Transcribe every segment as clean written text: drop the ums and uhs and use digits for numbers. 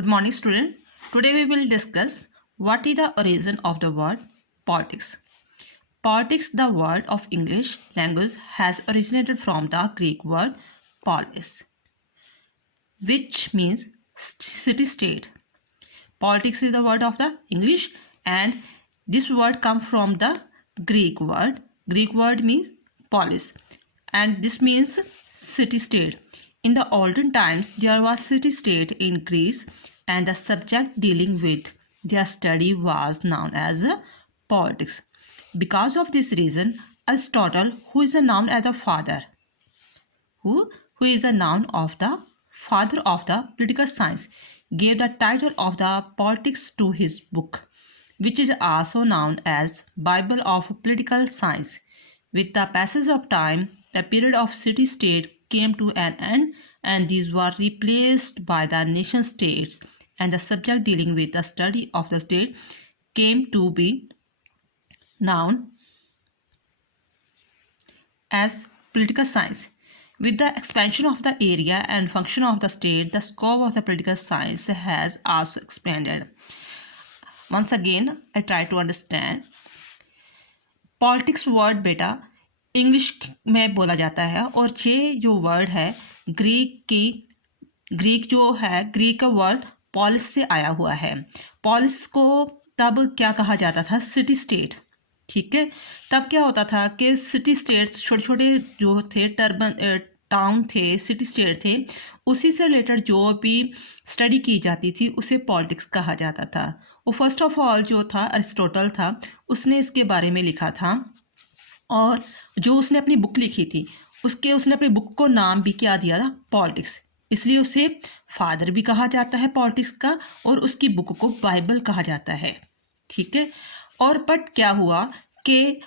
Good morning, student. Today we will discuss what is the origin of the word politics. Politics, the word of English language, has originated from the Greek word polis, which means city-state. Politics is the word of the English, and this word comes from the Greek word. Greek word means polis, and this means city-state. In the olden times, there was city-state in Greece, and the subject dealing with their study was known as politics. Because of this reason, Aristotle, who is known as the father, who is a noun of the father of the political science, gave the title of the politics to his book, which is also known as Bible of Political Science. With the passage of time, the period of city-state came to an end, and these were replaced by the nation-states, and the subject dealing with the study of the state came to be known as political science. With the expansion of the area and function of the state, the scope of the political science has also expanded. Once again, I try to understand. Politics word बेटा English में बोला जाता है, और ये जो word है Greek का वर्ड पॉलिस से आया हुआ है. पॉलिस को तब क्या कहा जाता था? City state. ठीक है, तब क्या होता था कि सिटी स्टेट छोटे छोटे जो थे टाउन थे, सिटी स्टेट थे, उसी से रिलेटेड जो भी स्टडी की जाती थी उसे पॉलिटिक्स कहा जाता था. वो फर्स्ट ऑफ ऑल जो था अरिस्टोटल था, उसने इसके बारे में लिखा था, और जो उसने अपनी बुक लिखी थी उसने अपनी बुक को नाम भी क्या दिया था? पॉलिटिक्स. इसलिए उसे फादर भी कहा जाता है पॉलिटिक्स का, और उसकी बुक को बाइबल कहा जाता है. ठीक है, और बट क्या हुआ कि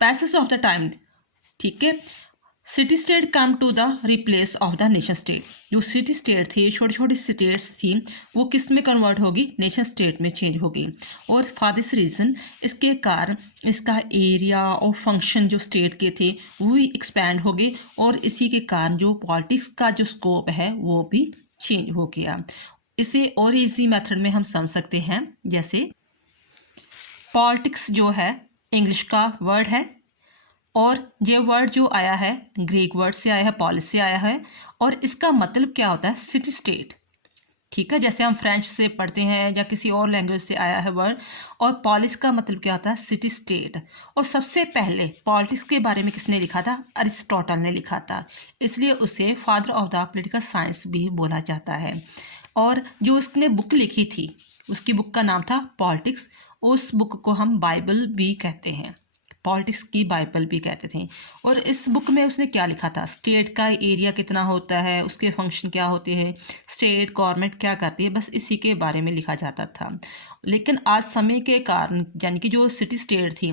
पैसेज ऑफ द टाइम, ठीक है, city state come to the replace of the nation state. जो सिटी स्टेट थी, छोटी छोटी स्टेट्स थी, वो किस में कन्वर्ट होगी? नेशन स्टेट में चेंज होगी. और फॉर दिस रीज़न, इसके कारण इसका एरिया और फंक्शन जो स्टेट के थे वो भी एक्सपैंड हो गए, और इसी के कारण जो पॉलिटिक्स का जो स्कोप है वो भी चेंज हो गया. इसे और इजी मेथड में हम समझ सकते हैं. जैसे पॉलिटिक्स जो है इंग्लिश का वर्ड है, और ये वर्ड जो आया है ग्रीक वर्ड से आया है, पॉलिस से आया है, और इसका मतलब क्या होता है? City state. ठीक है, जैसे हम फ्रेंच से पढ़ते हैं या किसी और लैंग्वेज से आया है वर्ड, और पॉलिस का मतलब क्या होता है? City state. और सबसे पहले पॉलिटिक्स के बारे में किसने लिखा था? अरिस्टोटल ने लिखा था. इसलिए उसे father of the political science भी बोला जाता है. और जो उसने बुक लिखी थी, उसकी बुक का नाम था पॉलिटिक्स. उस बुक को हम बाइबल भी कहते हैं, पॉलिटिक्स की बाइबल भी कहते थे. और इस बुक में उसने क्या लिखा था? स्टेट का एरिया कितना होता है, उसके फंक्शन क्या होते हैं, स्टेट गवर्नमेंट क्या करती है, बस इसी के बारे में लिखा जाता था. लेकिन आज समय के कारण, यानी कि जो सिटी स्टेट थी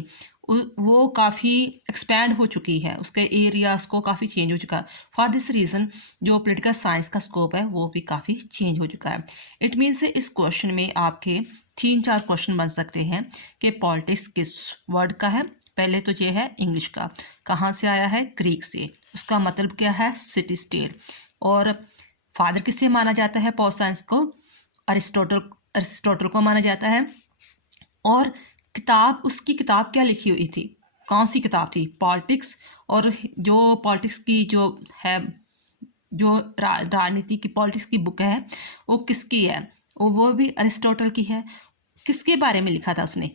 वो काफ़ी एक्सपैंड हो चुकी है, उसके एरियाज़ को काफ़ी चेंज हो चुका है. फॉर दिस रीज़न जो पॉलिटिकल साइंस का स्कोप है वो भी काफ़ी चेंज हो चुका है. इट मीन्स इस क्वेश्चन में आपके 3-4 क्वेश्चन बन सकते हैं कि पॉलिटिक्स किस वर्ड का है. पहले तो ये है इंग्लिश का, कहाँ से आया है? ग्रीक से. उसका मतलब क्या है? City state. और फादर किससे माना जाता है पॉल साइंस को? अरिस्टोटल को माना जाता है. और उसकी किताब क्या लिखी हुई थी? कौन सी किताब थी? पॉलिटिक्स. और जो पॉलिटिक्स की जो है, जो राजनीति की पॉलिटिक्स की बुक है वो किसकी है? वो भी अरिस्टोटल की है. किसके बारे में लिखा था उसने?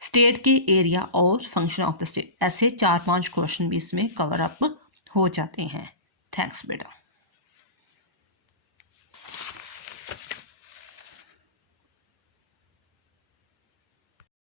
स्टेट के एरिया और फंक्शन ऑफ द स्टेट. ऐसे 4-5 क्वेश्चन भी इसमें कवर अप हो जाते हैं. थैंक्स बेटा.